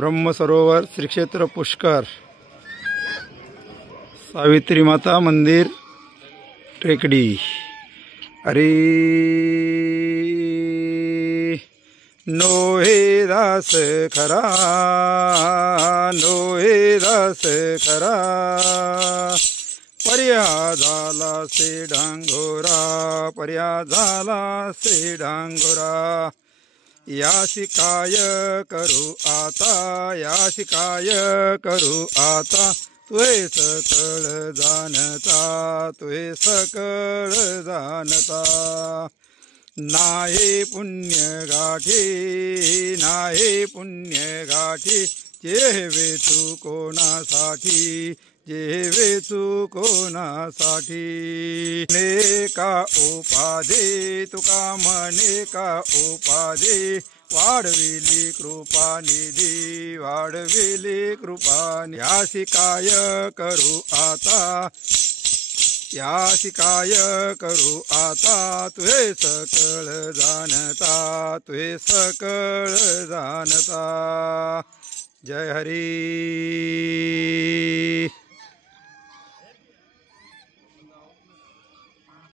ब्रह्मसरोवर श्री क्षेत्र पुष्कर सावित्री माता मंदिर टेकडी। अरे नोहे दास खरा, नोहे दास खरा, पर्या झाला से डांगोरा, पर्या झाला से डांगोरा। यासी काय करू आता, यासी काय करू आता, तुहे सकळ जाणता, तुहे सकळ जाणता। नाही पुण्य गाठी, नाही पुण्य गाठी, जेवे तू कोणासाठी, जेवे तू कोणासाठी। म्हणे का उपाधी तुका, म्हणे का उपाधी, वाढविली कृपानिधी, वाढविली कृपानिधी। यासी काय करू आता, यासी काय करू आता, तुहे सकळ जाणता, तुहे सकळ जाणता। जय हरी।